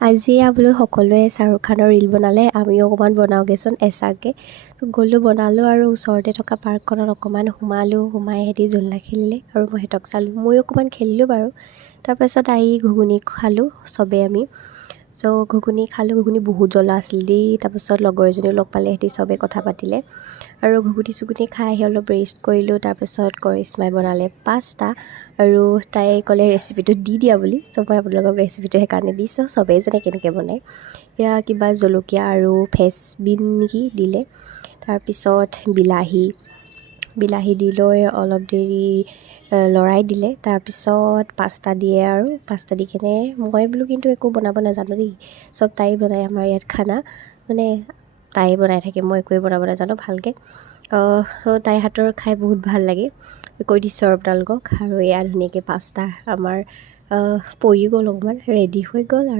আজি বোলো সকলোৱে শ্বাহৰুখ খানৰ ৰীল বনালে, আমিও অকণমান বনাওঁগৈচোন এছাৰকৈ। তো গ'লোঁ বনালোঁ আৰু ওচৰতে থকা পাৰ্কখনত অকণমান সোমালোঁ, সোমাই সিহঁতি জোলনা খেলিলে আৰু মই সিহঁতক চালোঁ, ময়ো অকণমান খেলিলোঁ বাৰু। তাৰপাছত আহি ঘুগুনি খালোঁ চবেই আমি। চ' ঘুগুনি খালোঁ, ঘুগুনি বহুত জ্বলা আছিল দেই। তাৰপাছত লগৰ এজনীও লগ পালে, সিহঁতি চবেই কথা পাতিলে আৰু ঘুগুনি চুগুনি খাই আহি অলপ ৰেষ্ট কৰিলোঁ। তাৰপাছত কৰিশ্মাই বনালে পাস্তা আৰু তাই ক'লে ৰেচিপিটো দি দিয়া বুলি। চ' মই আপোনালোকক ৰেচিপিটো সেইকাৰণে দিছোঁ, চবেই জানে কেনেকৈ বনায়। এয়া কিবা জলকীয়া আৰু ফ্ৰেঞ্চবিন নেকি দিলে। তাৰপিছত বিলাহী দি লৈ অলপ দেৰি লৰাই দিলে। তাৰপিছত পাস্তা দিয়ে আৰু পাস্তা দি কেনে মই বোলো কিন্তু একো বনাব নাজানো দেই, চব তাই বনায় আমাৰ ইয়াত খানা, মানে তাই বনাই থাকে, মই একোৱে বনাব নাজানো ভালকৈ। তাইৰ হাতৰ খাই বহুত ভাল লাগে, কৈ দিছোঁ আৰু আপোনালোকক। আৰু এয়া ধুনীয়াকৈ পাস্তা আমাৰ পৰি গ'ল, অকণমান ৰেডি হৈ গ'ল আৰু